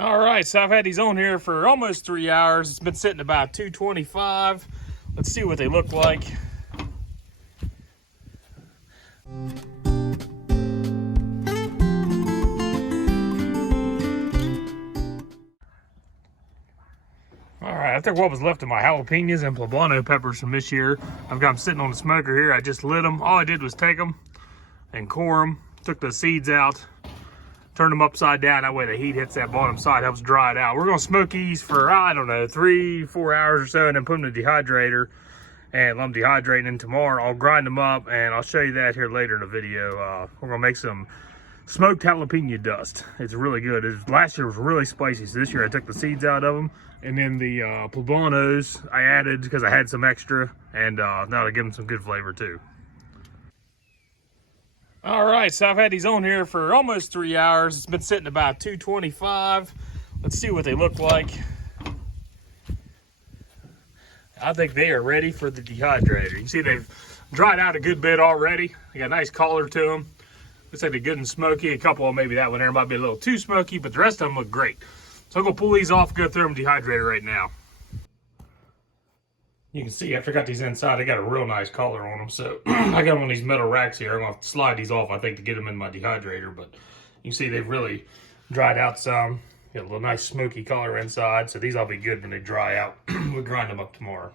All right, so I've had these on here for almost 3 hours. It's been sitting about 225. Let's see what they look like. All right, I took what was left of my jalapenos and poblano peppers from this year. I've got them sitting on the smoker here. I just lit them. All I did was take them and core them, took the seeds out, turn them upside down. That way the heat hits that bottom side, helps dry it out. We're gonna smoke these for, I don't know, 3-4 hours or so, and then put them in the dehydrator and let them dehydrate. And tomorrow I'll grind them up, and I'll show you that here later in the video. We're gonna make some smoked jalapeno dust. It's really good. Last year was really spicy, so this year I took the seeds out of them, and then the poblanos I added because I had some extra, and that'll give them some good flavor too. All right, so I've had these on here for almost 3 hours. It's been sitting about 225. Let's see what they look like. I think they are ready for the dehydrator. You can see they've dried out a good bit already. They got a nice color to them. Looks like they're good and smoky. A couple of them, maybe that one there might be a little too smoky, but the rest of them look great. So I'm gonna pull these off, go through them dehydrator right now. You can see after I got these inside, they got a real nice color on them. So I got one of these metal racks here. I'm gonna have to slide these off, I think, to get them in my dehydrator. But you can see they've really dried out some. Got a little nice smoky color inside. So these will be good when they dry out. We'll grind them up tomorrow.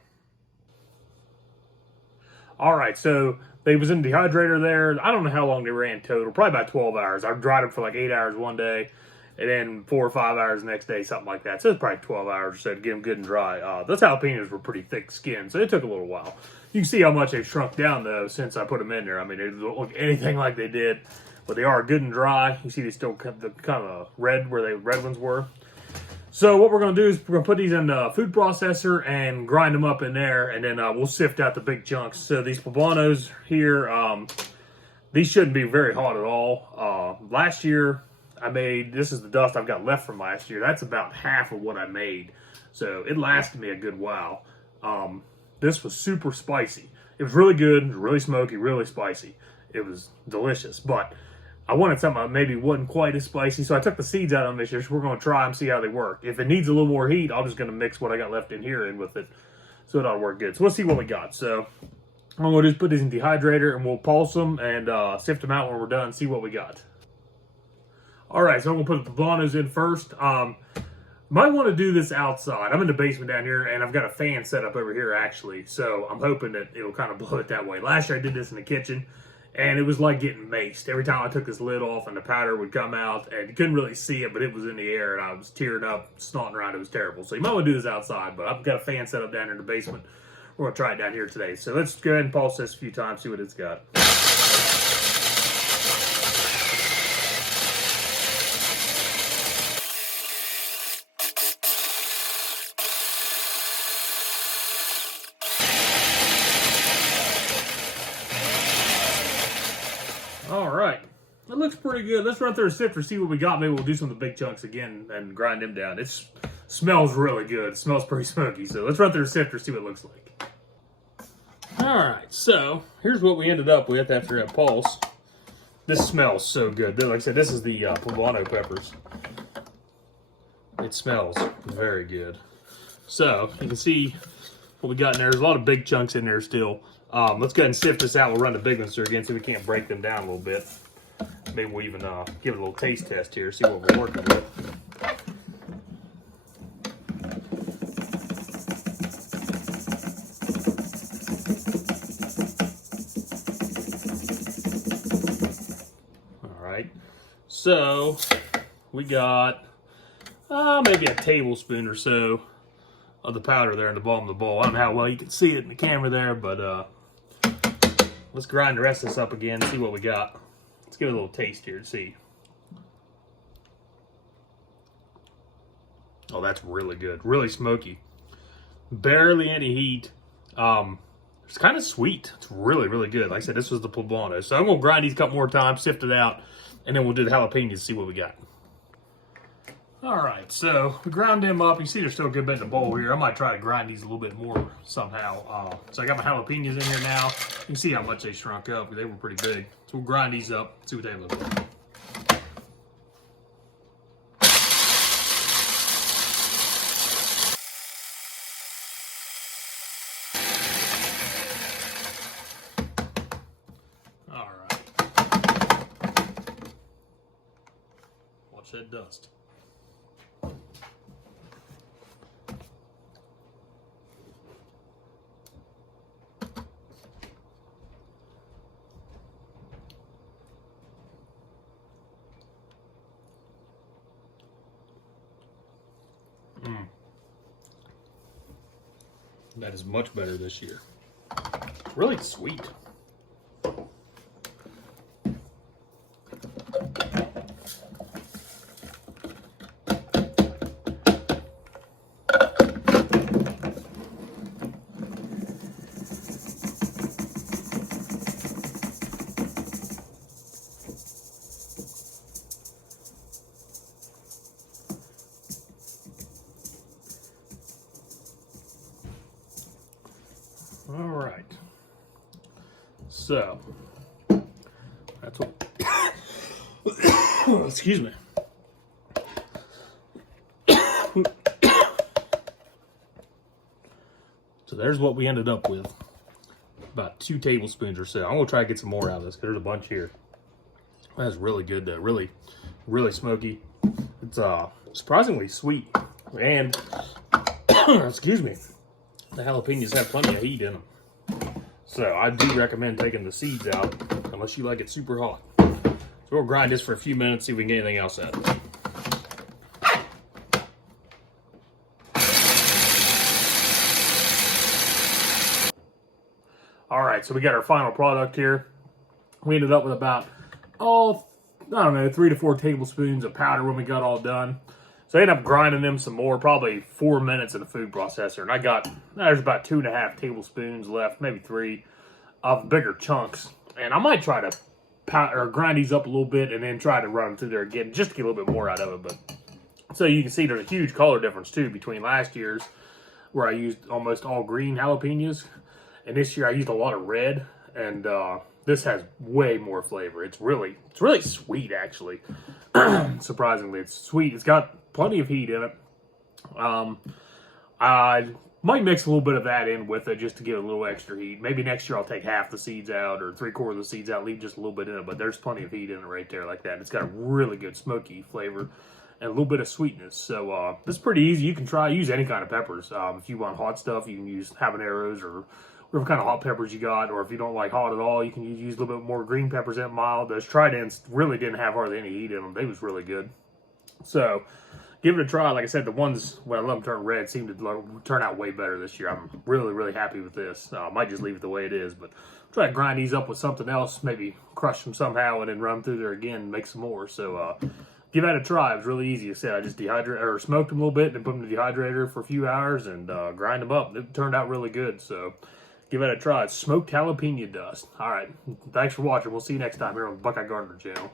All right, so they was in the dehydrator there. I don't know how long they ran total. Probably about 12 hours. I dried them for like 8 hours one day, and then 4 or 5 hours the next day, something like that. So it's probably 12 hours or so to get them good and dry. Those jalapenos were pretty thick skinned, so it took a little while. You can see how much they've shrunk down, though, since I put them in there. I mean, they don't look anything like they did, but they are good and dry. You see they still kind of red where the red ones were. So what we're going to do is we're going to put these in the food processor and grind them up in there, and then we'll sift out the big chunks. So these poblanos here, these shouldn't be very hot at all. Last year, this is the dust I've got left from last year. That's about half of what I made. So it lasted me a good while. This was super spicy. It was really good, it was really smoky, really spicy. It was delicious, but I wanted something that maybe wasn't quite as spicy, so I took the seeds out of them this year, so we're going to try them, see how they work. If it needs a little more heat, I'm just going to mix what I got left in here in with it, so it ought to work good. So let's see what we got. So I'm going to just put these in the dehydrator, and we'll pulse them and sift them out when we're done, see what we got. All right, so I'm going to put the poblanos in first. Might want to do this outside. I'm in the basement down here, and I've got a fan set up over here, actually, so I'm hoping that it'll kind of blow it that way. Last year I did this in the kitchen, and it was like getting maced. Every time I took this lid off and the powder would come out, and you couldn't really see it, but it was in the air, and I was tearing up, snotting around. It was terrible. So you might want to do this outside, but I've got a fan set up down in the basement. We're going to try it down here today. So let's go ahead and pulse this a few times, see what it's got. All right, that looks pretty good. Let's run through a sifter, see what we got. Maybe we'll do some of the big chunks again and grind them down. It smells really good. It smells pretty smoky. So let's run through a sifter, see what it looks like. All right, so here's what we ended up with after that pulse. This smells so good. Like I said, this is the poblano peppers. It smells very good. So you can see what we got in there. There's a lot of big chunks in there still. Let's go ahead and sift this out. We'll run the big ones through again, so we can't break them down a little bit. Maybe we'll even give it a little taste test here, see what we're working with. All right, so we got maybe a tablespoon or so of the powder there in the bottom of the bowl. I don't know how well you can see it in the camera there, but let's grind the rest of this up again and see what we got. Let's give it a little taste here to see. Oh, that's really good. Really smoky. Barely any heat. It's kind of sweet. It's really, really good. Like I said, this was the poblano. So I'm going to grind these a couple more times, sift it out, and then we'll do the jalapenos to see what we got. All right, so we ground them up. You see there's still a good bit in the bowl here. I might try to grind these a little bit more somehow. So I got my jalapenos in here now. You can see how much they shrunk up. They were pretty big. So we'll grind these up, see what they look like. dust. That is much better this year. Really sweet. All right. So, that's what, excuse me. So there's what we ended up with. About 2 tablespoons or so. I'm gonna try to get some more out of this because there's a bunch here. That's really good though. Really, really smoky. It's surprisingly sweet. And excuse me, the jalapenos have plenty of heat in them. So I do recommend taking the seeds out unless you like it super hot. So we'll grind this for a few minutes, see if we can get anything else out of it. All right, so we got our final product here. We ended up with about, I don't know, 3 to 4 tablespoons of powder when we got all done. So I ended up grinding them some more, probably 4 minutes in the food processor. And there's about 2.5 tablespoons left, maybe 3, of bigger chunks. And I might try to grind these up a little bit and then try to run them through there again just to get a little bit more out of it. But so you can see there's a huge color difference too between last year's, where I used almost all green jalapenos, and this year I used a lot of red. And this has way more flavor. It's really sweet actually. Surprisingly, it's sweet. It's got plenty of heat in it. I might mix a little bit of that in with it just to get a little extra heat. Maybe next year I'll take half the seeds out or 3/4 of the seeds out, leave just a little bit in it. But there's plenty of heat in it right there like that. It's got a really good smoky flavor and a little bit of sweetness. So this is pretty easy. You can use any kind of peppers. If you want hot stuff, you can use habaneros or whatever kind of hot peppers you got. Or if you don't like hot at all, you can use a little bit more green peppers that mild. Those Tridents really didn't have hardly any heat in them. They was really good. So give it a try. Like I said, the ones when I let them turn red seem to turn out way better this year. I'm really happy with this. I might just leave it the way it is, but try to grind these up with something else, maybe crush them somehow and then run them through there again and make some more. So give that a try. It was really easy. I said I just smoked them a little bit and then put them in the dehydrator for a few hours and grind them up. It turned out really good. So give it a try. It's smoked jalapeno dust. All right. Thanks for watching. We'll see you next time here on the Buckeye Gardener channel.